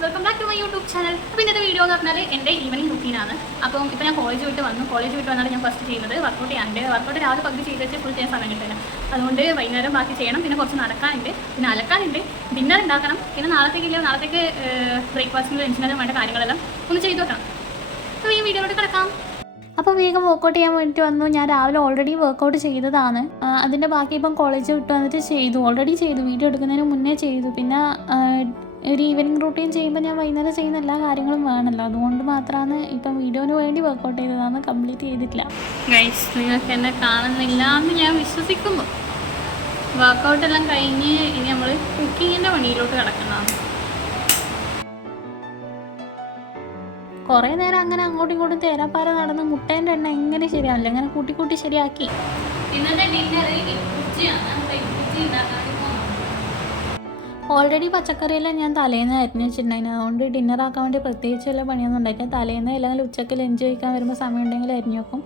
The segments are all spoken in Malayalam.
Welcome back to my YouTube channel. അപ്പോൾ ഇന്നത്തെ വീഡിയോ എന്ന് പറഞ്ഞാൽ എൻ്റെ ഈവനിങ് റുട്ടീനാണ്. അപ്പോൾ ഇപ്പോൾ ഞാൻ കോളേജ് വിട്ട് വന്നാൽ ഞാൻ ഫസ്റ്റ് ചെയ്യുന്നത് വർക്കൗട്ട് ചെയ്യാനുണ്ട്. വർക്കൗട്ട് രാവിലെ പകുതി ചെയ്ത് വെച്ച് ഫുൾ ചെയ്യാൻ സമയം കിട്ടില്ല. അതുകൊണ്ട് വൈകുന്നേരം ബാക്കി ചെയ്യണം. പിന്നെ കുറച്ച് നടക്കാനുണ്ട്, പിന്നെ അലക്കാനുണ്ട്, ഡിന്നർ ഉണ്ടാക്കണം. പിന്നെ നാളത്തേക്ക് ബ്രേക്ക്ഫാസ്റ്റിന് ലഞ്ചിനും വേണ്ട കാര്യങ്ങളെല്ലാം ഒന്ന് ചെയ്തു വെക്കണം. അപ്പോൾ ഈ വീഡിയോയിലോട്ട് കിടക്കാം. അപ്പോൾ വേഗം വർക്കൗട്ട് ചെയ്യാൻ വേണ്ടിയിട്ട് വന്നു. ഞാൻ രാവിലെ ഓൾറെഡി വർക്കൗട്ട് ചെയ്തതാണ്. അതിൻ്റെ ബാക്കി ഇപ്പം കോളേജ് വിട്ട് വന്നിട്ട് ഓൾറെഡി ചെയ്തു. വീഡിയോ എടുക്കുന്നതിന് മുന്നേ ചെയ്തു. പിന്നെ ഒരു ഈവനിങ് റൂട്ടീൻ ചെയ്യുമ്പോൾ ഞാൻ വൈകുന്നേരം ചെയ്യുന്ന എല്ലാ കാര്യങ്ങളും വേണമല്ലോ, അതുകൊണ്ട് മാത്രമാണ് ഇപ്പം വീഡിയോന് വേണ്ടി വർക്കൗട്ട് ചെയ്തതാണ്, കംപ്ലീറ്റ് ചെയ്തിട്ടില്ല. ഗൈസ്, നിങ്ങൾക്ക് എന്നെ കാണുന്നില്ല എന്ന് ഞാൻ വിശ്വസിക്കുന്നു. വർക്കൗട്ടെല്ലാം കഴിഞ്ഞ് ഇനി നമ്മൾ കുക്കിങ്ങിൻ്റെ പണിയിലോട്ട് കിടക്കുന്നതാണ്. കുറേ നേരം അങ്ങനെ അങ്ങോട്ടും ഇങ്ങോട്ടും തേരാപ്പാര നടന്ന് മുട്ടേൻ്റെ എണ്ണ എങ്ങനെ ശരിയാവില്ല, അങ്ങനെ കൂട്ടി ശരിയാക്കി. ഇന്നത്തെ ഡിന്നർ ഓൾറെഡി പച്ചക്കറിയെല്ലാം ഞാൻ തലേന്ന് അരിഞ്ഞ് വെച്ചിട്ടുണ്ടായിരുന്നു. അതുകൊണ്ട് ഡിന്നറാക്കാൻ വേണ്ടി പ്രത്യേകിച്ച് വല്ല പണിയൊന്നും ഉണ്ടായിട്ടില്ല. തലേന്ന് അല്ലെങ്കിൽ ഉച്ചയ്ക്ക് ലഞ്ച് കഴിക്കാൻ വരുമ്പോൾ സമയം ഉണ്ടെങ്കിൽ അരിഞ്ഞു വെക്കും.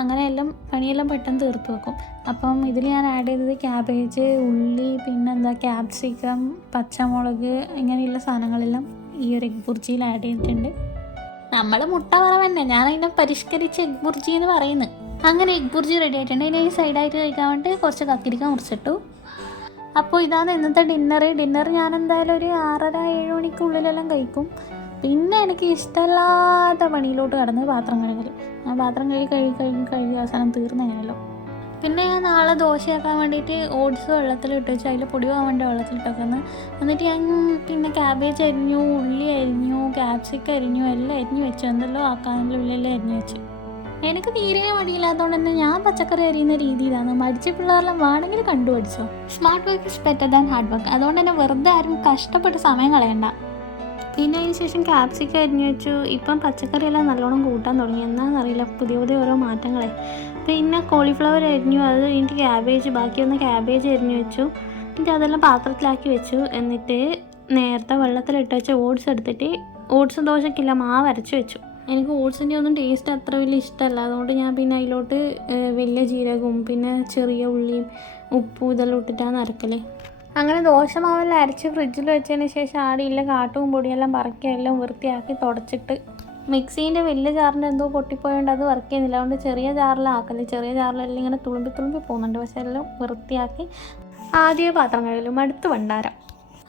അങ്ങനെ പണിയെല്ലാം പെട്ടെന്ന് തീർത്ത് വെക്കും. അപ്പം ഇതിൽ ഞാൻ ആഡ് ചെയ്തത് ക്യാബേജ്, ഉള്ളി, പിന്നെന്താ ക്യാപ്സിക്കം, പച്ചമുളക്, ഇങ്ങനെയുള്ള സാധനങ്ങളെല്ലാം ഈ ഒരു എഗ് ബുർജിയിൽ ആഡ് ചെയ്തിട്ടുണ്ട്. നമ്മൾ മുട്ട പറവന്നെ, ഞാൻ അതിനെ പരിഷ്കരിച്ച് എഗ് ബുർജി എന്ന് പറയുന്നത്. അങ്ങനെ എഗ് ബുർജി റെഡി ആയിട്ടുണ്ട്. ഇനി ഈ സൈഡായിട്ട് കഴിക്കാൻ വേണ്ടി കുറച്ച് കക്കിരിക്ക മുറിച്ചിട്ടു. അപ്പോൾ ഇതാണ് ഇന്നത്തെ ഡിന്നർ ഞാൻ എന്തായാലും ഒരു 6:30-7 മണിക്കുള്ളിലെല്ലാം കഴിക്കും. പിന്നെ എനിക്ക് ഇഷ്ടമല്ലാത്ത പണിയിലോട്ട് കടന്ന് പാത്രം കഴുകൽ. ആ പാത്രം കഴുകി അവസാനം തീർന്നെങ്ങനെയല്ലോ. പിന്നെ ഞാൻ നാളെ ദോശയാക്കാൻ വേണ്ടിയിട്ട് ഓട്സ് വെള്ളത്തിലിട്ട് വെച്ച് അതിൽ പൊടി പോകാൻ വേണ്ടി വെള്ളത്തിലിട്ടൊക്കെന്ന്. എന്നിട്ട് ഞാൻ പിന്നെ ക്യാബേജ് അരിഞ്ഞു, ഉള്ളി അരിഞ്ഞു, ക്യാപ്സിക്കം അരിഞ്ഞു, എല്ലാം അരിഞ്ഞു വെച്ചു. എന്തെല്ലോ ആക്കാനുള്ള ഉള്ളിലെല്ലാം അരിഞ്ഞു വെച്ചു. എനിക്ക് തീരെ മടിയില്ലാത്തതുകൊണ്ട് തന്നെ ഞാൻ പച്ചക്കറി അരിയുന്ന രീതിയിലാണ്. മടിച്ച പിള്ളേരെല്ലാം വേണമെങ്കിൽ കണ്ടുപിടിച്ചോ. Smart work is better than hard work. അതുകൊണ്ട് തന്നെ വെറുതെ ആരും കഷ്ടപ്പെട്ട് സമയം കളയണ്ട. പിന്നെ അതിന് ശേഷം ക്യാപ്സിക്കം അരിഞ്ഞു വെച്ചു. ഇപ്പം പച്ചക്കറിയെല്ലാം നല്ലോണം കൂട്ടാൻ തുടങ്ങി. എന്താണെന്നറിയില്ല, പുതിയ ഓരോ മാറ്റങ്ങളെ. പിന്നെ കോളിഫ്ലവർ അരിഞ്ഞു, അത് കഴിഞ്ഞിട്ട് ബാക്കി വന്ന ക്യാബേജ് അരിഞ്ഞു വെച്ചു. എന്നിട്ട് അതെല്ലാം പാത്രത്തിലാക്കി വെച്ചു. എന്നിട്ട് നേരത്തെ വെള്ളത്തിലിട്ട് വെച്ച ഓട്സ് എടുത്തിട്ട് ഓട്സ് ദോശയ്ക്കില്ല മാവ് അരച്ച് വെച്ചു. എനിക്ക് ഓട്സിൻ്റെ ഒന്നും ടേസ്റ്റ് അത്ര വലിയ ഇഷ്ടമല്ല. അതുകൊണ്ട് ഞാൻ പിന്നെ അതിലോട്ട് വലിയ ജീരകവും പിന്നെ ചെറിയ ഉള്ളിയും ഉപ്പും ഇതെല്ലാം ഇട്ടിട്ടാണ് അരക്കല്. അങ്ങനെ ദോശമാവെല്ലാം അരച്ച് ഫ്രിഡ്ജിൽ വെച്ചതിന് ശേഷം ആടിയില്ല കാട്ടും പൊടിയെല്ലാം പറക്കി എല്ലാം വൃത്തിയാക്കി തുടച്ചിട്ട് മിക്സീൻ്റെ വലിയ ജാറിൻ്റെ എന്തോ പൊട്ടിപ്പോയതുകൊണ്ട് അത് വർക്ക് ചെയ്യുന്നില്ല. അതുകൊണ്ട് ചെറിയ ജാറിലാക്കല്. ചെറിയ ജാറിലെല്ലാം ഇങ്ങനെ തുളുമ്പി പോകുന്നുണ്ട്. പക്ഷേ എല്ലാം വൃത്തിയാക്കി ആദ്യമേ പാത്രം കഴുകലും അടുത്ത് ഭണ്ഡാരം.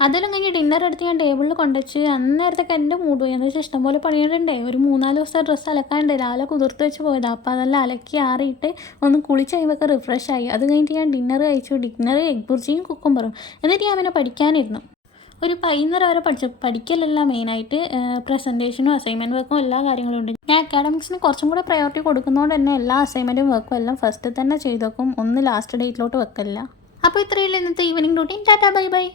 അതെല്ലാം കഴിഞ്ഞ് ഡിന്നർ എടുത്ത് ഞാൻ ടേബിളിൽ കൊണ്ടുവച്ച്. അന്നേരത്തൊക്കെ എൻ്റെ മൂഡ് പോയി. എന്ന് വെച്ചാൽ ഇഷ്ടംപോലെ പണിയുണ്ടേ. ഒരു 3-4 ദിവസത്തെ ഡ്രസ്സ് അലക്കാണ്ട് രാവിലെ കുതിർത്ത് വെച്ച് പോയതാണ്. അപ്പോൾ അതെല്ലാം അലക്കി ആറിയിട്ട് ഒന്ന് കുളിച്ച് കഴിയുമ്പോൾ റിഫ്രഷ് ആയി. അത് കഴിഞ്ഞിട്ട് ഞാൻ ഡിന്നർ കഴിച്ചു. ഡിന്നർ എഗ് ബുർജിയും കുക്കുംബറും. എന്നിട്ട് ഞാൻ പിന്നെ പഠിക്കാനിരുന്നു. ഒരു 11:30 വരെ പഠിക്കലല്ല മെയിനായിട്ട്. പ്രസൻറ്റേഷനും അസൈൻമെൻറ്റ് വർക്കും എല്ലാ കാര്യങ്ങളും ഉണ്ട്. ഞാൻ അക്കാഡമിക്സിന് കുറച്ചും കൂടെ പ്രയോറിറ്റി കൊടുക്കുന്നതുകൊണ്ട് തന്നെ എല്ലാ അസൈൻമെൻറ്റും വർക്കും എല്ലാം ഫസ്റ്റ് തന്നെ ചെയ്ത് വെക്കും. ഒന്ന് ലാസ്റ്റ് ഡേറ്റിലോട്ട് വെക്കില്ല. അപ്പോൾ ഇത്രയുള്ള ഇന്നത്തെ evening routine. Tata bye bye.